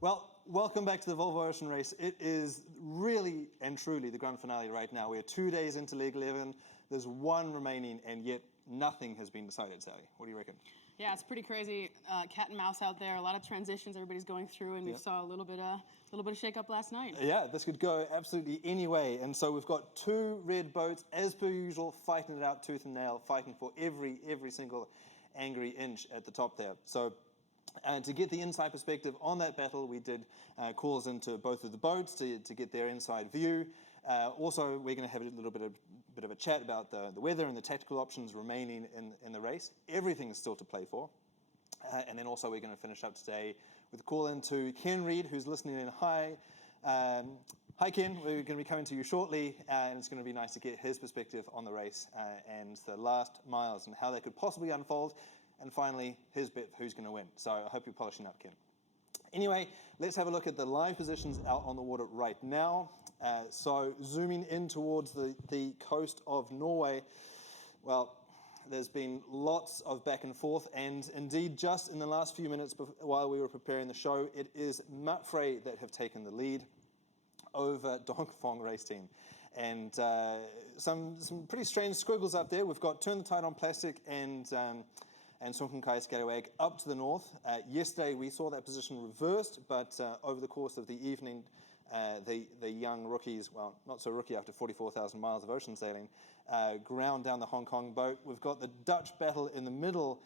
Well, welcome back to the Volvo Ocean Race. It is really and truly the grand finale right now. We're 2 days into Leg 11. There's one remaining, and yet nothing has been decided, Sally. What do you reckon? Yeah, it's pretty crazy. Cat and mouse out there. A lot of transitions everybody's going through, and we saw a little bit of shake-up last night. Yeah, this could go absolutely any way. And so we've got two red boats, as per usual, fighting it out tooth and nail, fighting for every single angry inch at the top there. So to get the inside perspective on that battle, we did calls into both of the boats to get their inside view. Also, we're going to have a little bit of a chat about the weather and the tactical options remaining in the race. Everything is still to play for. And then also we're going to finish up today with a call into Ken Reed, who's listening in. Hi. Hi, Ken. We're going to be coming to you shortly, and it's going to be nice to get his perspective on the race and the last miles and how they could possibly unfold. And finally, his bet for who's going to win. So I hope you're polishing up, Ken. Anyway, let's have a look at the live positions out on the water right now. So zooming in towards the coast of Norway, well, there's been lots of back and forth, and indeed just in the last few minutes while we were preparing the show, it is Mapfre that have taken the lead over Dongfeng Race Team. And some pretty strange squiggles up there. We've got Turn the Tide on Plastic and Sunkenkai Scallywag up to the north. Yesterday we saw that position reversed, but over the course of the evening, the young rookies, well, not so rookie after 44,000 miles of ocean sailing, ground down the Hong Kong boat. We've got the Dutch battle in the middle.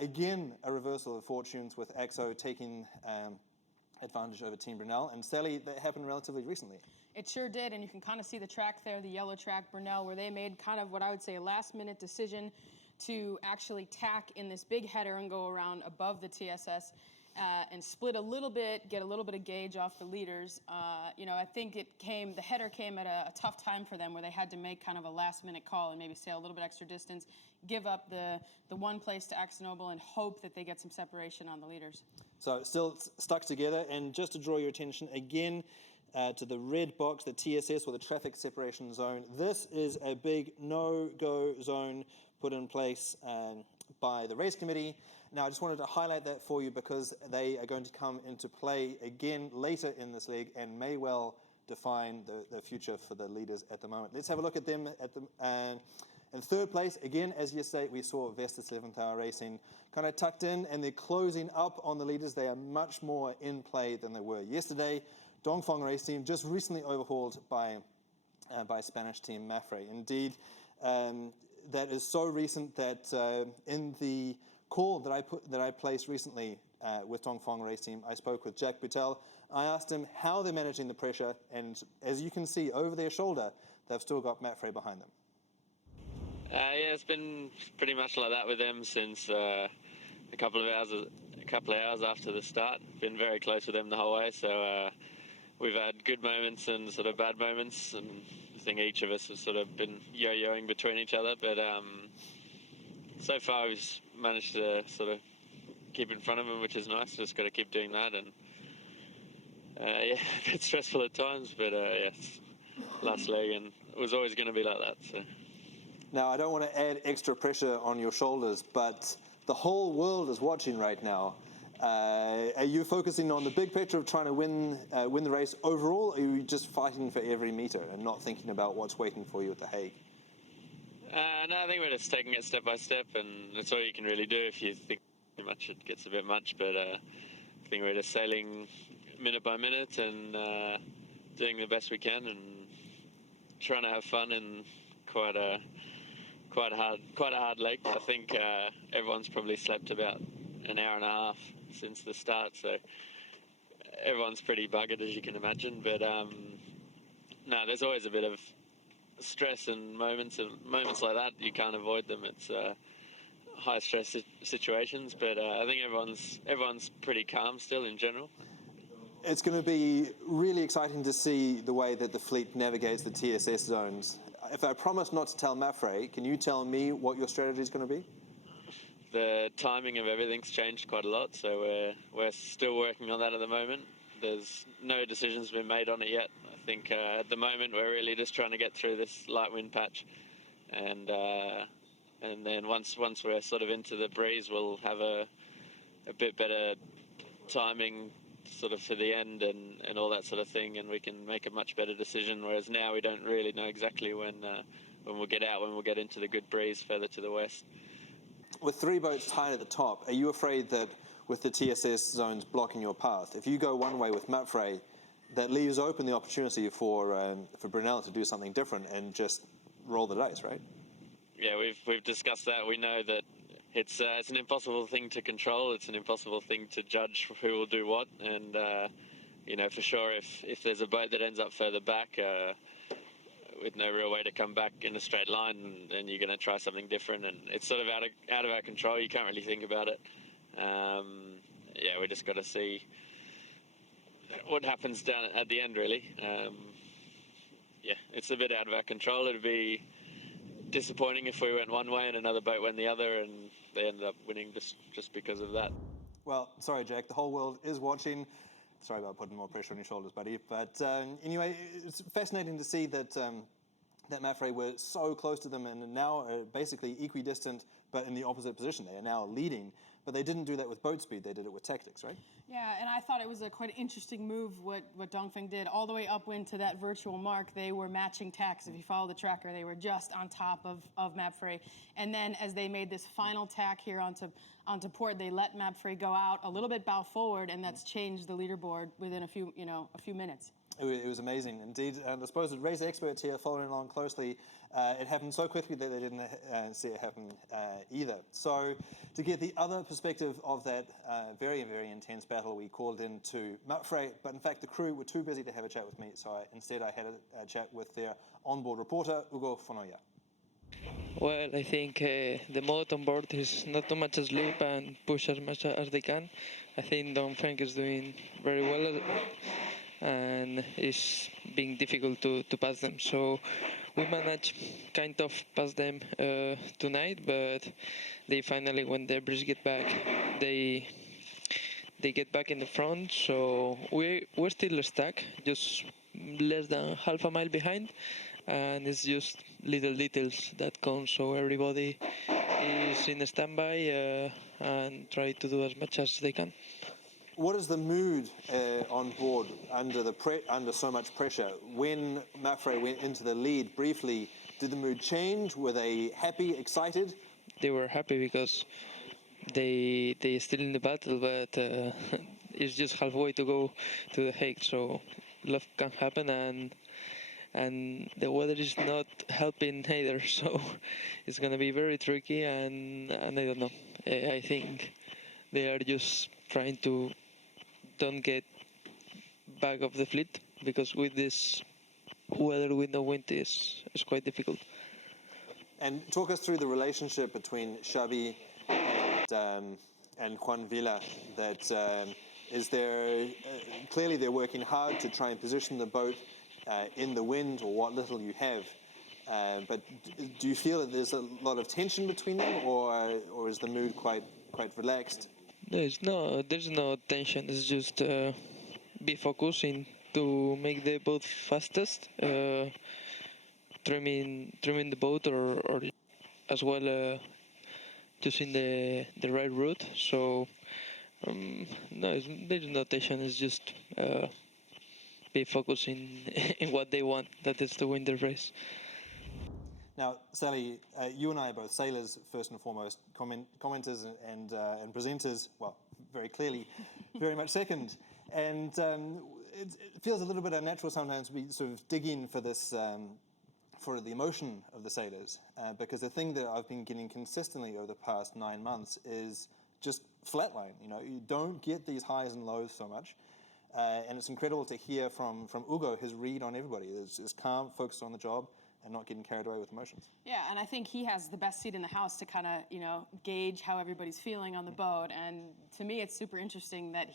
Again, a reversal of fortunes with AXO taking advantage over Team Brunel. And Sally, that happened relatively recently. It sure did, and you can kind of see the track there, the yellow track, Brunel, where they made kind of what I would say a last-minute decision to actually tack in this big header and go around above the TSS and split a little bit, get a little bit of gauge off the leaders. I think the header came at a tough time for them where they had to make kind of a last-minute call and maybe sail a little bit extra distance, give up the one place to AkzoNobel and hope that they get some separation on the leaders. So still stuck together, and just to draw your attention again to the red box, the TSS, or the traffic separation zone. This is a big no-go zone put in place by the race committee. Now, I just wanted to highlight that for you because they are going to come into play again later in this leg and may well define the future for the leaders at the moment. Let's have a look at them in third place. Again, as yesterday, we saw Vestas 11th Hour Racing kind of tucked in, and they're closing up on the leaders. They are much more in play than they were yesterday. Dongfeng Race Team just recently overhauled by Spanish team Mapfre. Indeed, that is so recent that in the call that I placed recently with Dongfeng Race Team, I spoke with Jack Boutel. I asked him how they're managing the pressure, and as you can see over their shoulder, they've still got Mapfre behind them. Yeah, it's been pretty much like that with them since a couple of hours after the start. Been very close with them the whole way, so we've had good moments and sort of bad moments, and I think each of us has sort of been yo-yoing between each other, but so far we've managed to sort of keep in front of them, which is nice. Just got to keep doing that, and a bit stressful at times, but it's last leg, and it was always going to be like that. So. Now, I don't want to add extra pressure on your shoulders, but the whole world is watching right now. Are you focusing on the big picture of trying to win the race overall, or are you just fighting for every meter and not thinking about what's waiting for you at The Hague? No, I think we're just taking it step by step, and that's all you can really do. If you think too much, it gets a bit much, but I think we're just sailing minute by minute and doing the best we can and trying to have fun in quite a hard leg. I think everyone's probably slept about an hour and a half since the start, so everyone's pretty buggered, as you can imagine. But no, there's always a bit of stress and moments like that. You can't avoid them. It's high stress situations, but I think everyone's pretty calm still in general. It's going to be really exciting to see the way that the fleet navigates the TSS zones. If I promise not to tell Mapfre, can you tell me what your strategy is going to be? The timing of everything's changed quite a lot, so we're still working on that at the moment. There's no decisions been made on it yet. I think at the moment we're really just trying to get through this light wind patch and then once we're sort of into the breeze, we'll have a bit better timing sort of for the end and all that sort of thing, and we can make a much better decision. Whereas now we don't really know exactly when we'll get out, when we'll get into the good breeze further to the west. With 3 boats tied at the top, are you afraid that with the TSS zones blocking your path, if you go one way with Mapfre, that leaves open the opportunity for Brunel to do something different and just roll the dice, right? Yeah, we've discussed that. We know that it's an impossible thing to control. It's an impossible thing to judge who will do what. And for sure, if there's a boat that ends up further back with no real way to come back in a straight line, then you're going to try something different. And it's sort of out of our control. You can't really think about it. We just got to see what happens down at the end, really. It's a bit out of our control. It'd be disappointing if we went one way and another boat went the other, and they ended up winning just because of that. Well, sorry, Jack. The whole world is watching. Sorry about putting more pressure on your shoulders, buddy. But anyway, it's fascinating to see that that Mapfre were so close to them and now are basically equidistant, but in the opposite position. They are now leading. But they didn't do that with boat speed. They did it with tactics, right? Yeah, and I thought it was a quite interesting move what Dongfeng did. All the way upwind to that virtual mark, they were matching tacks. If you follow the tracker, they were just on top of Mapfre. And then as they made this final tack here onto port, they let Mapfre go out a little bit bow forward, and that's changed the leaderboard within a few minutes. It was amazing indeed. I suppose the race experts here following along closely. It happened so quickly that they didn't see it happen either. So to get the other perspective of that very, very intense battle, we called in to Mapfre, but in fact the crew were too busy to have a chat with me, so instead I had a chat with their onboard reporter, Hugo Fonoya. Well, I think the mode on board is not too much asleep and push as much as they can. I think Dongfeng is doing very well and it's being difficult to pass them. So we managed kind of pass them tonight, but they finally, when the breeze get back, they get back in the front. So we're still stuck, just less than half a mile behind, and it's just little details that count. So everybody is in standby and try to do as much as they can. What is the mood on board under so much pressure? When Mapfre went into the lead briefly, did the mood change? Were they happy, excited? They were happy because they still in the battle, but it's just halfway to go to the Hague. So love can happen, and the weather is not helping either. So it's gonna be very tricky, and I don't know. I think they are just trying to don't get back of the fleet, because with this weather, with the wind, is quite difficult. And talk us through the relationship between Xabi and Juan Villa. That is there. Clearly, they're working hard to try and position the boat in the wind, or what little you have. But do you feel that there's a lot of tension between them, or is the mood quite relaxed? There's no tension. It's just be focusing to make the boat fastest, trimming the boat, or as well choosing the right route. So no, there's no tension. It's just be focusing in what they want. That is to win the race. Now, Sally, you and I are both sailors, first and foremost, commenters and presenters, well, very clearly, very much second. And it feels a little bit unnatural sometimes to be sort of digging for this, for the emotion of the sailors, because the thing that I've been getting consistently over the past 9 months is just flatline. You don't get these highs and lows so much. And it's incredible to hear from Hugo, his read on everybody. It's calm, focused on the job, and not getting carried away with emotions. Yeah, and I think he has the best seat in the house to kind of, gauge how everybody's feeling on the boat. And to me, it's super interesting that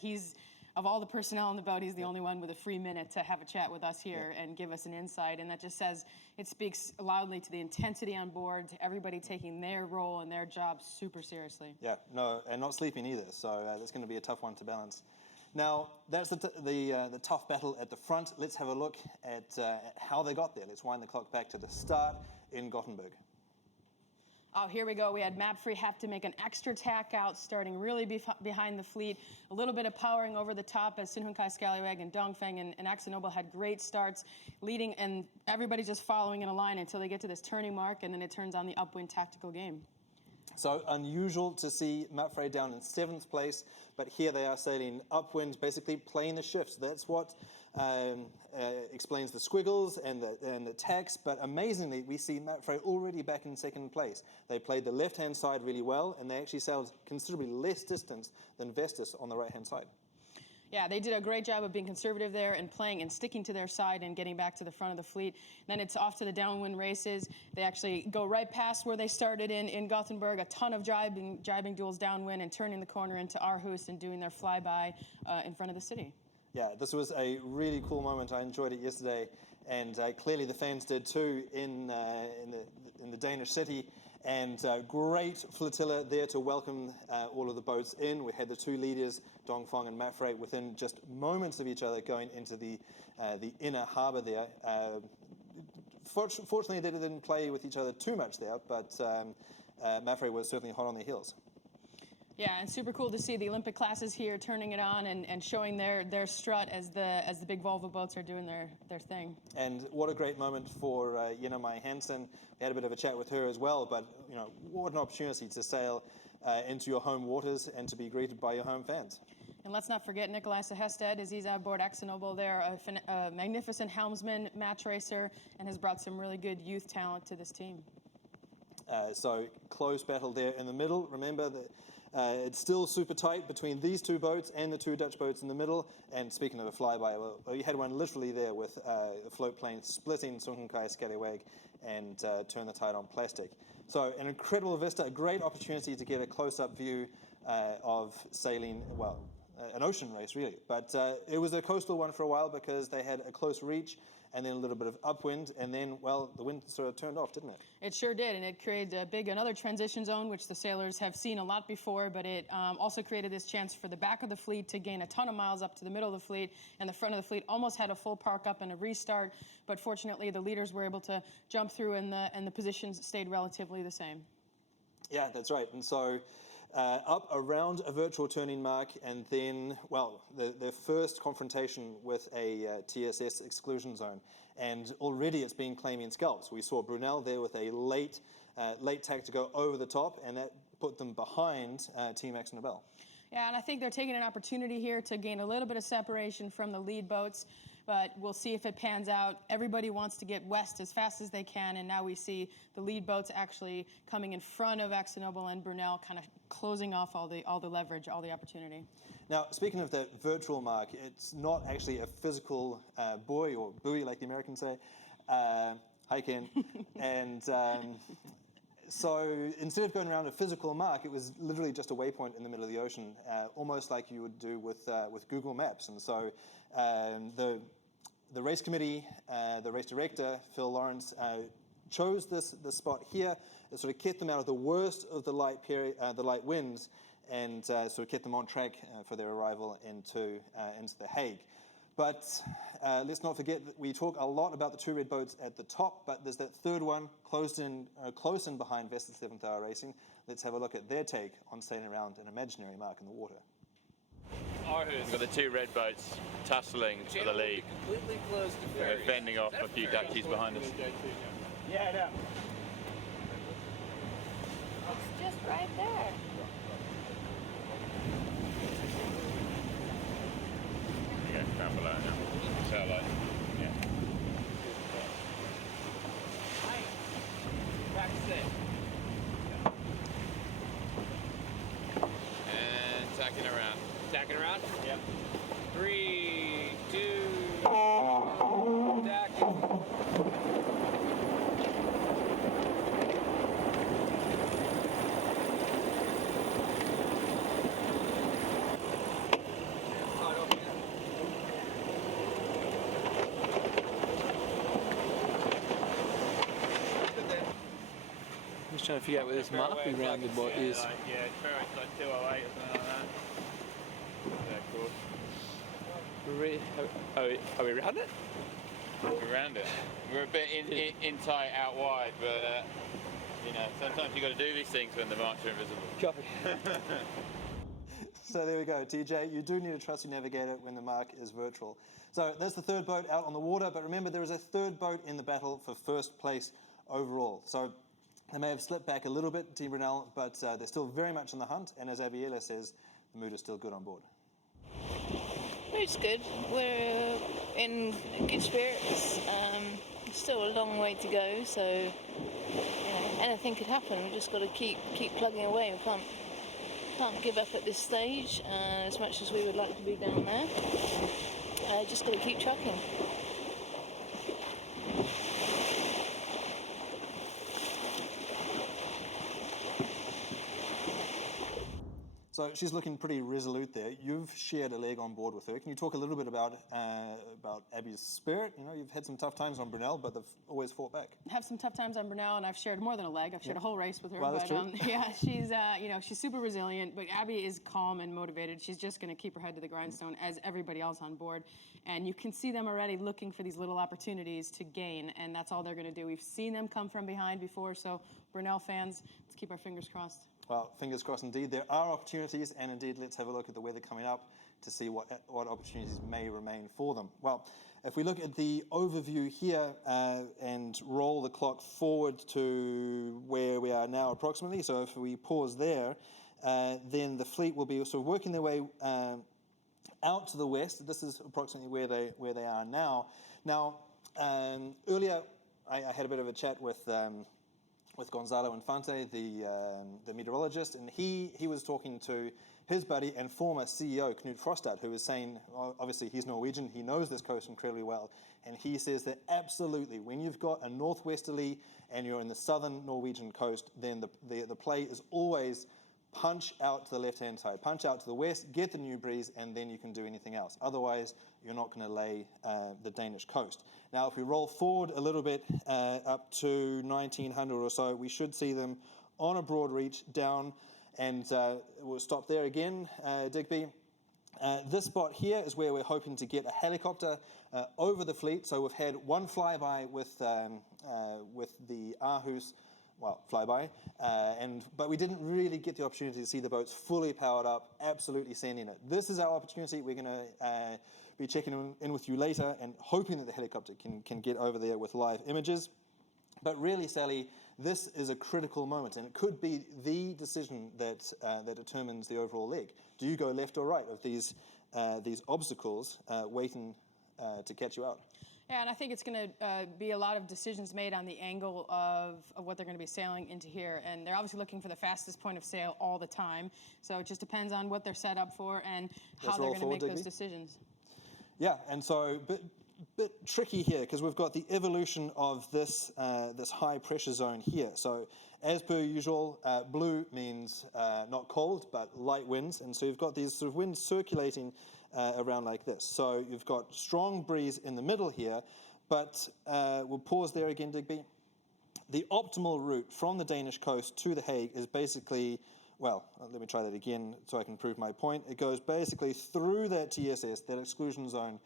of all the personnel on the boat, he's the only one with a free minute to have a chat with us here and give us an insight. And that just it speaks loudly to the intensity on board, to everybody taking their role and their job super seriously. Yeah, no, and not sleeping either. So that's going to be a tough one to balance. Now, that's the tough battle at the front. Let's have a look at how they got there. Let's wind the clock back to the start in Gothenburg. Oh, here we go. We had Mapfre have to make an extra tack out, starting really behind the fleet. A little bit of powering over the top as Sinhunkai Scallywag and Dongfeng and Axel Nobel had great starts, leading, and everybody just following in a line until they get to this turning mark, and then it turns on the upwind tactical game. So unusual to see Mapfre down in 7th place, but here they are sailing upwind, basically playing the shifts. That's what explains the squiggles and the tacks, but amazingly, we see Mapfre already back in 2nd place. They played the left-hand side really well, and they actually sailed considerably less distance than Vestas on the right-hand side. Yeah, they did a great job of being conservative there and playing and sticking to their side and getting back to the front of the fleet. Then it's off to the downwind races. They actually go right past where they started in Gothenburg, a ton of jibing duels downwind and turning the corner into Aarhus and doing their flyby in front of the city. Yeah, this was a really cool moment. I enjoyed it yesterday, and clearly the fans did too in the Danish city. And great flotilla there to welcome all of the boats in. We had the 2 leaders, Dongfeng and Mapfre, within just moments of each other going into the inner harbour there. Fortunately, they didn't play with each other too much there, but Mapfre was certainly hot on their heels. Yeah, and super cool to see the Olympic classes here turning it on and showing their strut as the big Volvo boats are doing their thing. And what a great moment for Jenna Mai Hansen. We had a bit of a chat with her as well, but what an opportunity to sail into your home waters and to be greeted by your home fans. And let's not forget Nikolai Sehested, as he's aboard Axel Nobel there, a magnificent helmsman, match racer, and has brought some really good youth talent to this team. So close battle there in the middle. Remember that it's still super tight between these 2 boats and the 2 Dutch boats in the middle. And speaking of a flyby, well, you had one literally there with a float plane splitting Sunkenkai Scallywag and turn the tide on plastic. So an incredible vista, a great opportunity to get a close-up view of sailing, well, an ocean race really. But it was a coastal one for a while because they had a close reach and then a little bit of upwind, and then, well, the wind sort of turned off, didn't it? It sure did, and it created another transition zone, which the sailors have seen a lot before, but it also created this chance for the back of the fleet to gain a ton of miles up to the middle of the fleet, and the front of the fleet almost had a full park up and a restart, but fortunately the leaders were able to jump through and the positions stayed relatively the same. Yeah, that's right, and so up around a virtual turning mark, and then, well, their first confrontation with a TSS exclusion zone. And already it's been claiming scalps. We saw Brunel there with a late tack to go over the top, and that put them behind Team Axel Nobel. Yeah, and I think they're taking an opportunity here to gain a little bit of separation from the lead boats, but we'll see if it pans out. Everybody wants to get west as fast as they can, and now we see the lead boats actually coming in front of Axel Nobel and Brunel, kind of closing off all the leverage, all the opportunity. Now, speaking of that virtual mark, it's not actually a physical buoy, or buoy like the Americans say. Hi, Ken. And so instead of going around a physical mark, it was literally just a waypoint in the middle of the ocean, almost like you would do with Google Maps. And so the race committee, the race director, Phil Lawrence, chose this spot here. It sort of kept them out of the worst of the light winds, and sort of kept them on track for their arrival into The Hague. But let's not forget that we talk a lot about the 2 red boats at the top, but there's that 3rd one close in behind Vestas 7th Hour Racing. Let's have a look at their take on sailing around an imaginary mark in the water. Aarhus got the 2 red boats tussling for the lead. Completely closed to ferries. We're fending off a few duckies behind us. Yeah, I know. It's just right there. Yeah, down below now. Satellite. Yeah. Back six. And tacking around. Tacking around? Yep. 3, 2, tacking. I'm just trying to figure out where this marking rounded what is. Yeah, it's fair, it's like 208 or something like that. Yeah, cool. Are we around it? We're around it. We're a bit in tight out wide, but You know, sometimes you got to do these things when the marks are invisible. Copy. So there we go, TJ. You do need to trust your navigator when the mark is virtual. So that's the third boat out on the water, but remember there is a third boat in the battle for first place overall. So they may have slipped back a little bit, Team Brunel, but they're still very much in the hunt, and as Abiela says, the mood is still good on board. It's good. We're in good spirits. Still a long way to go, so you know, anything could happen. We've just got to keep plugging away. We can't give up at this stage, as much as we would like to be down there. Just got to keep trucking. So she's looking pretty resolute there. You've shared a leg on board with her. Can you talk a little bit about Abby's spirit? You know, you've had some tough times on Brunel, but they've always fought back. Have some tough times on Brunel, and I've shared more than a leg. I've shared a whole race with her. Well, that's but true. yeah, she's she's super resilient. But Abby is calm and motivated. She's just going to keep her head to the grindstone, as everybody else on board. And you can see them already looking for these little opportunities to gain, and that's all they're going to do. We've seen them come from behind before, so Brunel fans, let's keep our fingers crossed. Well, fingers crossed indeed. There are opportunities, and indeed, let's have a look at the weather coming up to see what opportunities may remain for them. Well, if we look at the overview here and roll the clock forward to where we are now approximately, so if we pause there, then the fleet will be sort of working their way out to the west. This is approximately where they are now. Now, earlier I had a bit of a chat with Gonzalo Infante, the meteorologist, and he was talking to his buddy and former CEO, Knut Frostad, who was saying, obviously he's Norwegian, he knows this coast incredibly well, and he says that absolutely, when you've got a northwesterly and you're in the southern Norwegian coast, then the play is always punch out to the left-hand side, punch out to the west, get the new breeze, and then you can do anything else. Otherwise, you're not going to lay the Danish coast. Now, if we roll forward a little bit up to 1900 or so, we should see them on a broad reach down, and we'll stop there again, Digby. This spot here is where we're hoping to get a helicopter over the fleet. So we've had one flyby with the Aarhus, well, flyby, but we didn't really get the opportunity to see the boats fully powered up, absolutely sending it. This is our opportunity. We're going to be checking in with you later and hoping that the helicopter can get over there with live images. But really, Sally, this is a critical moment, and it could be the decision that determines the overall leg. Do you go left or right of these obstacles waiting to catch you out? Yeah, and I think it's going to be a lot of decisions made on the angle of what they're going to be sailing into here. And they're obviously looking for the fastest point of sail all the time. So it just depends on what they're set up for and how they're going to make those decisions. Yeah, and so bit tricky here because we've got the evolution of this high pressure zone here. So as per usual, blue means not cold but light winds, and so you've got these sort of winds circulating around like this. So you've got strong breeze in the middle here, but we'll pause there again, Digby. The optimal route from the Danish coast to The Hague is basically, well, let me try that again so I can prove my point. It goes basically through that TSS, that exclusion zone,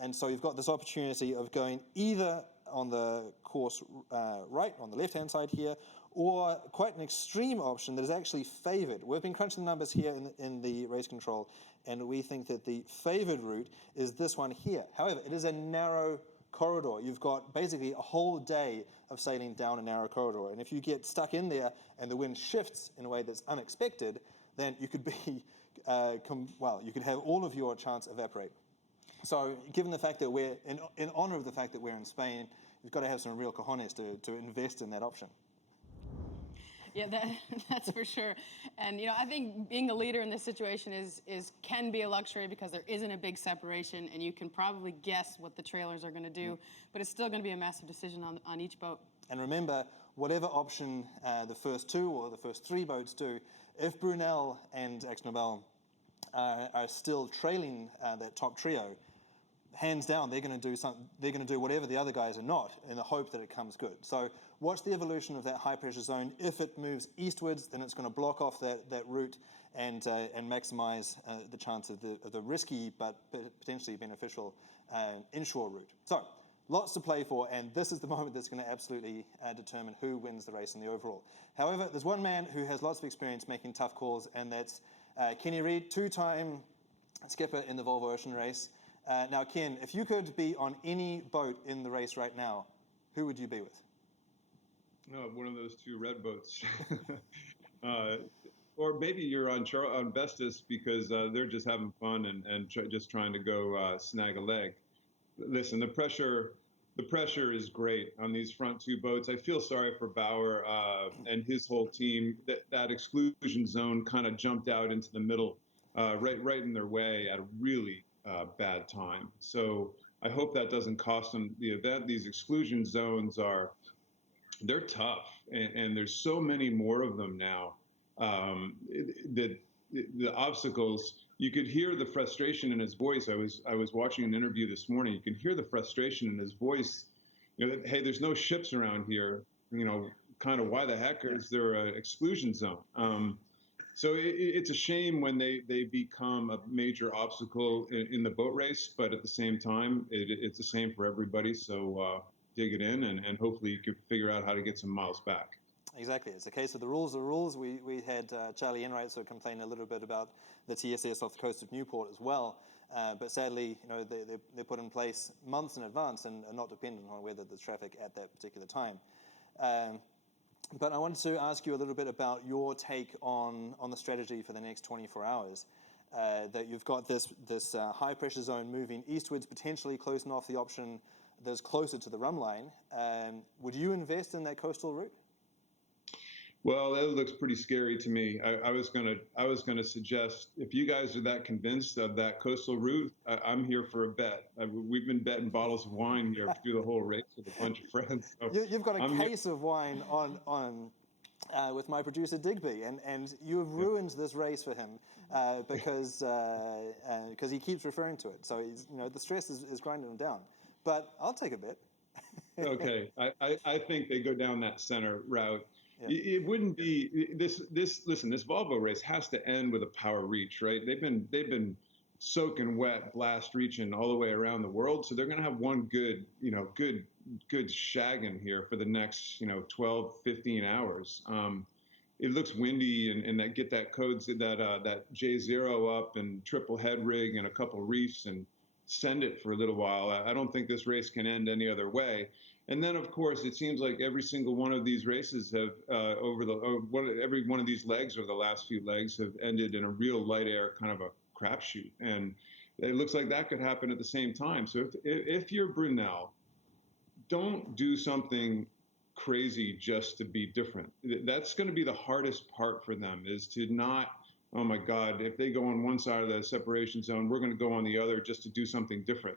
and so you've got this opportunity of going either on the course right, on the left-hand side here, or quite an extreme option that is actually favoured. We've been crunching the numbers here in the race control, and we think that the favoured route is this one here. However, it is a narrow corridor. You've got basically a whole day of sailing down a narrow corridor, and if you get stuck in there and the wind shifts in a way that's unexpected, then you could be, you could have all of your chance evaporate. So given the fact that we're, in honour of the fact that we're in Spain, you've got to have some real cojones to invest in that option. Yeah, that's for sure. And, I think being the leader in this situation can be a luxury because there isn't a big separation, and you can probably guess what the trailers are going to do, but it's still going to be a massive decision on each boat. And remember, whatever option the first two or the first three boats do, if Brunel and AkzoNobel are still trailing that top trio, hands down, they're going to do something. They're going to do whatever the other guys are not, in the hope that it comes good. So watch the evolution of that high pressure zone. If it moves eastwards, then it's going to block off that route and maximise the chance of the risky but potentially beneficial inshore route. So lots to play for, and this is the moment that's going to absolutely determine who wins the race in the overall. However, there's one man who has lots of experience making tough calls, and that's Kenny Reid, two-time skipper in the Volvo Ocean Race. Now, Ken, if you could be on any boat in the race right now, who would you be with? No, one of those two red boats. Or maybe you're on Vestas because they're just having fun and just trying to go snag a leg. Listen, the pressure is great on these front two boats. I feel sorry for Bauer and his whole team. That exclusion zone kind of jumped out into the middle, right in their way at a really bad time. So I hope that doesn't cost them the event. These exclusion zones they're tough, and there's so many more of them now. The obstacles, you could hear the frustration in his voice. I was watching an interview this morning. You can hear the frustration in his voice. Hey, there's no ships around here. Kind of why the heck is there an exclusion zone? So it's a shame when they become a major obstacle in the boat race, but at the same time, it's the same for everybody. So dig it in, and hopefully you can figure out how to get some miles back. Exactly. It's a case of the rules are rules. We had Charlie Enright complain a little bit about the TSS off the coast of Newport as well. But sadly, they're put in place months in advance and are not dependent on whether there's traffic at that particular time. But I wanted to ask you a little bit about your take on the strategy for the next 24 hours. That you've got this high pressure zone moving eastwards, potentially closing off the option that's closer to the rum line. Would you invest in that coastal route? Well, that looks pretty scary to me. I was gonna suggest, if you guys are that convinced of that coastal route, I'm here for a bet. We've been betting bottles of wine here through the whole race with a bunch of friends. So You've got a case of wine on with my producer Digby, and you have ruined this race for him because he keeps referring to it. So the stress is grinding him down. But I'll take a bet. Okay, I think they go down that center route. Yeah. It wouldn't be this. Listen, this Volvo race has to end with a power reach, right? They've been soaking wet, blast reaching all the way around the world, so they're going to have one good shagging here for the next 12, 15 hours. It looks windy, and that get that codes that J0 up and triple head rig and a couple reefs and send it for a little while. I don't think this race can end any other way. And then, of course, it seems like every single one of these races have every one of these legs, or the last few legs, have ended in a real light air kind of a crapshoot. And it looks like that could happen at the same time. So if you're Brunel, don't do something crazy just to be different. That's going to be the hardest part for them, is to not, oh my God, if they go on one side of the separation zone, we're going to go on the other just to do something different.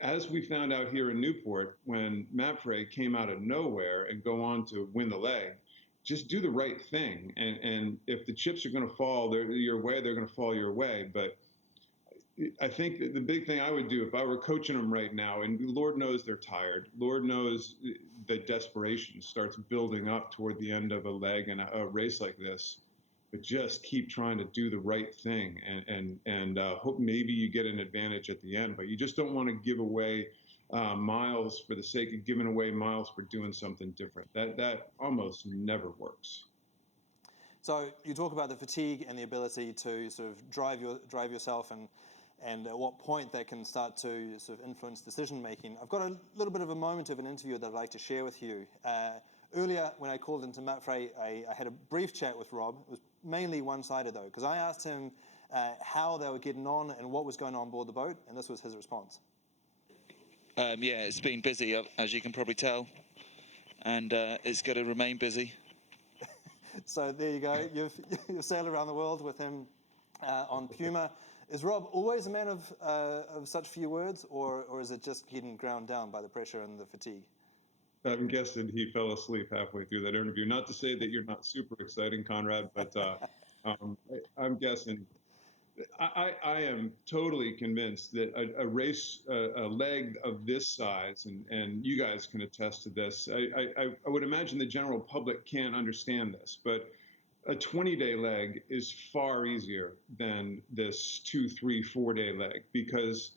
As we found out here in Newport, when Mapfre came out of nowhere and go on to win the leg, just do the right thing. And if the chips are going to fall your way, they're going to fall your way. But I think that the big thing I would do if I were coaching them right now, and Lord knows they're tired, Lord knows the desperation starts building up toward the end of a leg and a race like this, but just keep trying to do the right thing and hope maybe you get an advantage at the end. But you just don't want to give away miles for the sake of giving away miles for doing something different. That almost never works. So you talk about the fatigue and the ability to sort of drive yourself, and at what point that can start to sort of influence decision making. I've got a little bit of a moment of an interview that I'd like to share with you. Earlier, when I called into Mapfre, I had a brief chat with Rob. It was mainly one-sided, though, because I asked him how they were getting on and what was going on board the boat, and this was his response. Yeah, it's been busy, as you can probably tell, and it's going to remain busy. So there you go. You've sailed around the world with him on Puma. Is Rob always a man of such few words, or is it just getting ground down by the pressure and the fatigue? I'm guessing he fell asleep halfway through that interview. Not to say that you're not super exciting, Conrad, but I'm guessing. I am totally convinced that a race, a leg of this size, and you guys can attest to this, I would imagine the general public can't understand this, but a 20-day leg is far easier than this 2, 3, 4-day leg, because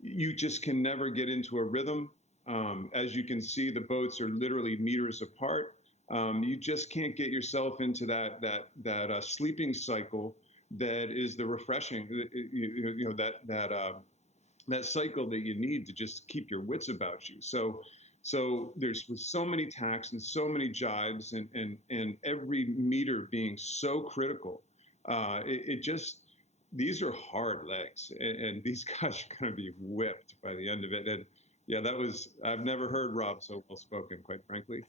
you just can never get into a rhythm. As you can see, the boats are literally meters apart. You just can't get yourself into that sleeping cycle that is the refreshing, that cycle that you need to just keep your wits about you. So there's so many tacks and so many jives, and every meter being so critical. These are hard legs, and these guys are going to be whipped by the end of it. And yeah, I've never heard Rob so well spoken, quite frankly.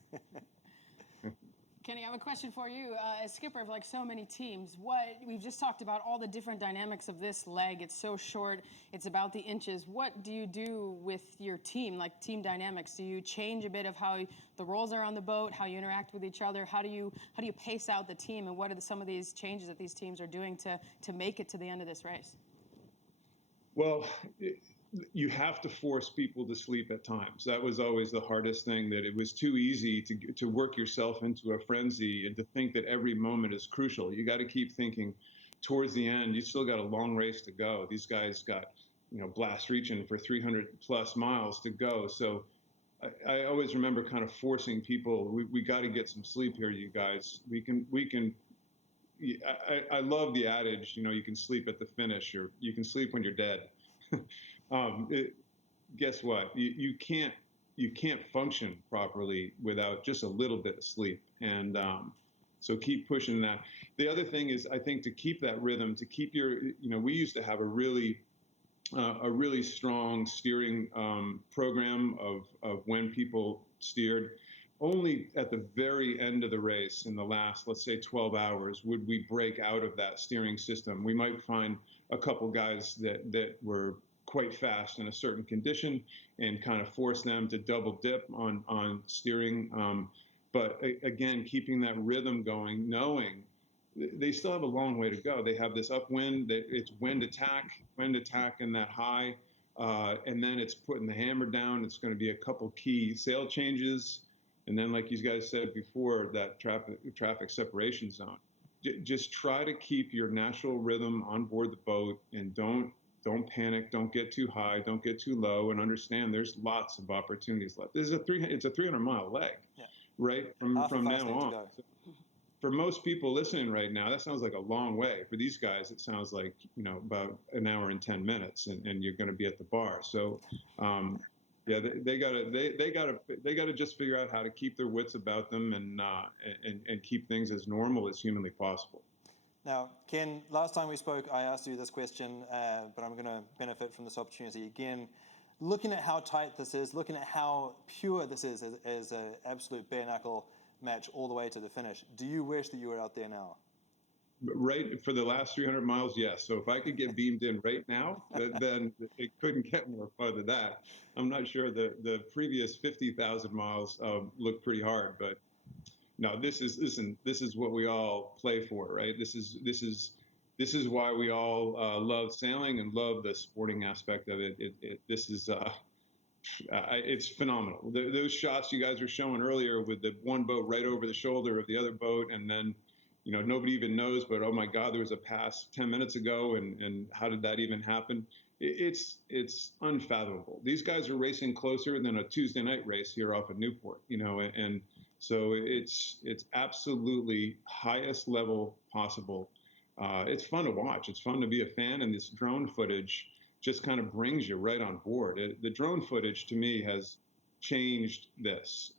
Kenny, I have a question for you. As skipper of like so many teams, we've just talked about all the different dynamics of this leg. It's so short. It's about the inches. What do you do with your team, like team dynamics? Do you change a bit of how the roles are on the boat, how you interact with each other? How do you pace out the team, and what are some of these changes that these teams are doing to make it to the end of this race? Well, you have to force people to sleep at times. That was always the hardest thing, that it was too easy to work yourself into a frenzy and to think that every moment is crucial. You got to keep thinking towards the end. You still got a long race to go. These guys got, blast reaching for 300 plus miles to go. So I always remember kind of forcing people, we got to get some sleep here, you guys. I love the adage, you can sleep at the finish, or you can sleep when you're dead. Guess what? You can't function properly without just a little bit of sleep, and so keep pushing that. The other thing is, I think, to keep that rhythm, to keep your, we used to have a really strong steering program of when people steered. Only at the very end of the race, in the last, let's say, 12 hours, would we break out of that steering system. We might find a couple guys that were quite fast in a certain condition and kind of force them to double dip on steering. But again, keeping that rhythm going, knowing they still have a long way to go. They have this upwind, it's wind attack in that high, and then it's putting the hammer down. It's going to be a couple key sail changes. And then, like you guys said before, that traffic separation zone. Just try to keep your natural rhythm on board the boat, and don't panic. Don't get too high. Don't get too low. And understand there's lots of opportunities left. It's a 300-mile leg, right? From now on. So for most people listening right now, that sounds like a long way. For these guys, it sounds like about an hour and 10 minutes, and you're going to be at the bar. So. Yeah, they gotta just figure out how to keep their wits about them and keep things as normal as humanly possible. Now, Ken, last time we spoke, I asked you this question, but I'm going to benefit from this opportunity again. Looking at how tight this is, looking at how pure this is as an absolute bare knuckle match all the way to the finish, do you wish that you were out there now? Right, for the last 300 miles, yes. So if I could get beamed in right now, then it couldn't get more fun than that. I'm not sure the previous 50,000 miles looked pretty hard, but no, this is what we all play for, right? This is why we all love sailing and love the sporting aspect of it. It's phenomenal. Those shots you guys were showing earlier with the one boat right over the shoulder of the other boat, and then nobody even knows, but oh my God, there was a pass 10 minutes ago, and how did that even happen? It's unfathomable. These guys are racing closer than a Tuesday night race here off of Newport, and so it's absolutely highest level possible. It's fun to watch. It's fun to be a fan, and this drone footage just kind of brings you right on board. The drone footage to me has changed this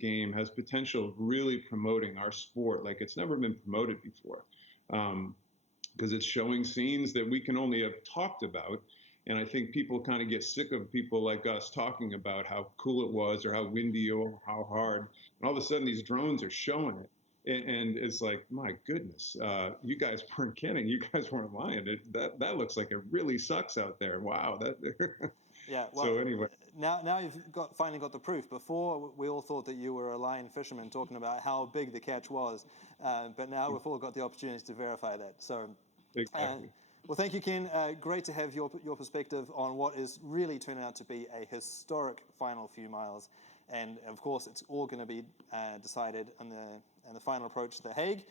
game, has potential of really promoting our sport like it's never been promoted before, because it's showing scenes that we can only have talked about. And I think people kind of get sick of people like us talking about how cool it was or how windy or how hard. And all of a sudden these drones are showing it. And it's like, my goodness, you guys weren't kidding. You guys weren't lying. That looks like it really sucks out there. Wow. Yeah. Well, so anyway. Now you've finally got the proof. Before, we all thought that you were a lion fisherman talking about how big the catch was. But now we've all got the opportunity to verify that. So, exactly. Well, thank you, Ken. Great to have your perspective on what is really turning out to be a historic final few miles. And, of course, it's all going to be decided in the final approach to The Hague,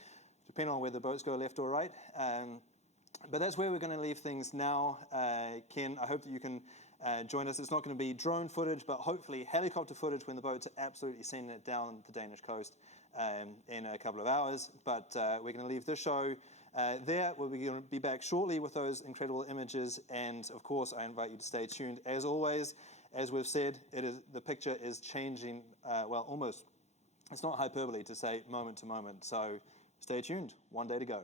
depending on whether the boats go left or right. But that's where we're going to leave things now. Ken, I hope that you can join us. It's not going to be drone footage, but hopefully helicopter footage when the boats are absolutely sending it down the Danish coast in a couple of hours. But we're going to leave this show there. We'll be going to be back shortly with those incredible images. And of course, I invite you to stay tuned. As always, as we've said, the picture is changing, well, almost. It's not hyperbole to say moment to moment. So stay tuned. One day to go.